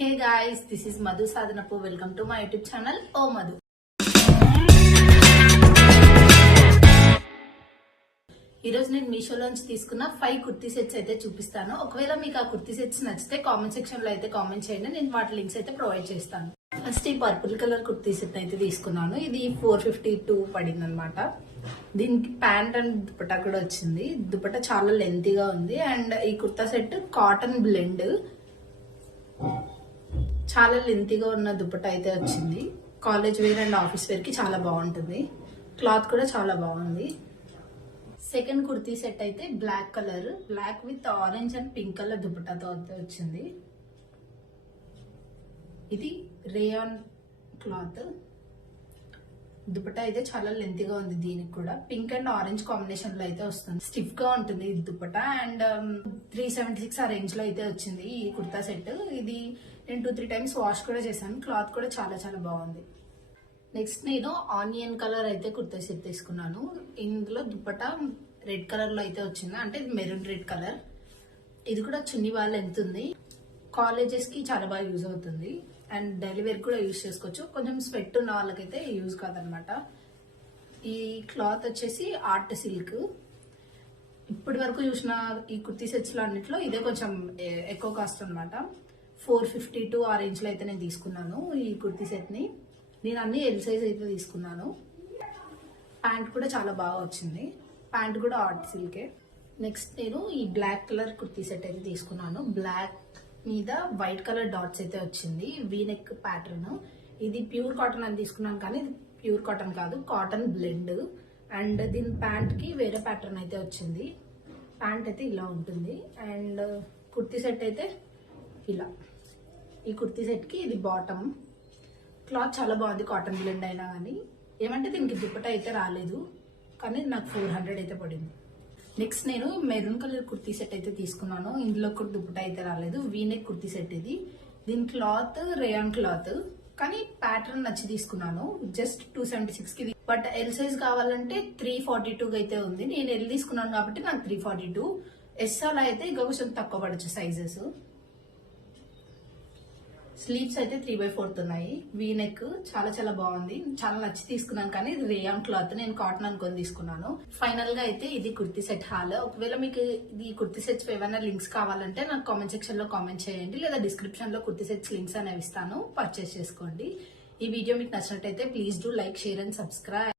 Hey guys, this is Madhu Sadhanapu. Welcome to my YouTube channel, Oh Madhu. ఈరోజు నేను మీషోలోంచి తీసుకున్న 5 kurti sets అయితే చూపిస్తాను. ఒకవేళ మీకు ఆ కుర్తీ సెట్స్ నచ్చితే కామెంట్ సెక్షన్ లో అయితే కామెంట్ చేయండి. నేను వాటి లింక్స్ అయితే ప్రొవైడ్ చేస్తాను. ఫస్ట్ ఈ పర్పుల్ కలర్ కుర్తీ సెట్ అయితే తీసుకున్నాను. ఇది 452 పడింది అనమాట. దీనికి ప్యాంట్ అండ్ దుపట్టా కూడా వచ్చింది. దుపట్టా చాలా లెంతీగా ఉంది. అండ్ ఈ కుర్తా సెట్ కాటన్ బ్లెండ్, చాలా లెంతీగా ఉన్న దుపట్టా అయితే వచ్చింది. College wear and office wear కి చాలా బాగుంటుంది. క్లాత్ కూడా చాలా బాగుంది. సెకండ్ కుర్తీ సెట్ అయితే black colour, black with orange and pink colour దుపట్టాతో వచ్చింది. ఇది రేయాన్ క్లాత్. దుపట్టా అయితే చాలా లెంతీగా ఉంది. దీనికి కూడా పింక్ అండ్ ఆరెంజ్ కాంబినేషన్ లో అయితే వస్తుంది. స్టిఫ్ గా ఉంటుంది ఈ దుపట్టా. అండ్ 376 ఆ రేంజ్ లో అయితే వచ్చింది ఈ కుర్తా సెట్. ఇది నేను 2-3 టైమ్స్ వాష్ కూడా చేశాను. క్లాత్ కూడా చాలా చాలా బాగుంది. నెక్స్ట్ నేను ఆనియన్ కలర్ అయితే కుర్తా సెట్ తీసుకున్నాను. ఇందులో దుపట్టా రెడ్ కలర్ లో అయితే వచ్చింది. అంటే ఇది మెరూన్ రెడ్ కలర్. ఇది కూడా చున్నీ వాళ్ళ ఎంత ఉంది. కాలేజెస్ కి చాలా బాగా యూజ్ అవుతుంది. అండ్ డైలీ వేర్ కూడా యూజ్ చేసుకోవచ్చు. కొంచెం స్వెట్ ఉన్న వాళ్ళకైతే యూజ్ కాదనమాట. ఈ క్లాత్ వచ్చేసి ఆర్ట్ సిల్క్. ఇప్పటి వరకు చూసిన ఈ కుర్తీ సెట్స్ లో అన్నిట్లో ఇదే కొంచెం ఎక్కువ కాస్ట్ అనమాట. 452 ఆ రేంజ్ లో అయితే నేను తీసుకున్నాను ఈ కుర్తీ సెట్ ని. నేను అన్ని ఎల్ సైజ్ అయితే తీసుకున్నాను. ప్యాంట్ కూడా చాలా బాగా వచ్చింది. ప్యాంట్ కూడా ఆర్ట్ సిల్కే. నెక్స్ట్ నేను ఈ బ్లాక్ కలర్ కుర్తీ సెట్ అయితే తీసుకున్నాను. బ్లాక్ మీద వైట్ కలర్ డాట్స్ అయితే వచ్చింది. V-neck pattern. ఇది ప్యూర్ కాటన్ అని తీసుకున్నాను, కానీ ఇది ప్యూర్ కాటన్ కాదు, కాటన్ బ్లెండ్. అండ్ దీని ప్యాంట్ కి వేరే ప్యాటర్న్ అయితే వచ్చింది. ప్యాంట్ అయితే ఇలా ఉంటుంది. అండ్ కుర్తీ సెట్ అయితే ఇలా. ఈ కుర్తీ సెట్ కి ఇది బాటమ్. క్లాత్ చాలా బాగుంది, కాటన్ బ్లెండ్ అయినా కానీ. ఏమంటే దీనికి దుపట్టా అయితే రాలేదు, కానీ నాకు 400 అయితే పడింది. నెక్స్ట్ నేను మెరూన్ కలర్ కుర్తీ సెట్ అయితే తీసుకున్నాను. ఇందులో కూడా దుపట్టా అయితే రాలేదు. వీనెక్ కుర్తీ సెట్ ఇది. దీని క్లాత్ రేయాన్ క్లాత్, కానీ ప్యాటర్న్ నచ్చి తీసుకున్నాను. జస్ట్ 276 కి. బట్ ఎల్ సైజ్ కావాలంటే 342 అయితే ఉంది. నేను ఎల్ తీసుకున్నాను కాబట్టి నాకు 342. ఎస్ అలా అయితే ఇంకా కొంచెం తక్కువ పడచ్చు సైజెస్. స్లీవ్స్ అయితే 3/4 ఉన్నాయి. వీనెక్ చాలా చాలా బాగుంది. చాలా నచ్చి తీసుకున్నాను, కానీ ఇది రేయాన్ క్లాత్. నేను కాటన్ అనుకొని తీసుకున్నాను. ఫైనల్ గా అయితే ఇది కుర్తీ సెట్ హాల్. ఒకవేళ మీకు ఈ కుర్తీ సెట్స్ ఏమైనా లింక్స్ కావాలంటే నాకు కామెంట్ సెక్షన్ లో కామెంట్ చేయండి, లేదా డిస్క్రిప్షన్ లో కుర్తీ సెట్స్ లింక్స్ అనేవి ఇస్తాను. పర్చేస్ చేసుకోండి. ఈ వీడియో మీకు నచ్చినట్టయితే please do like, share and subscribe.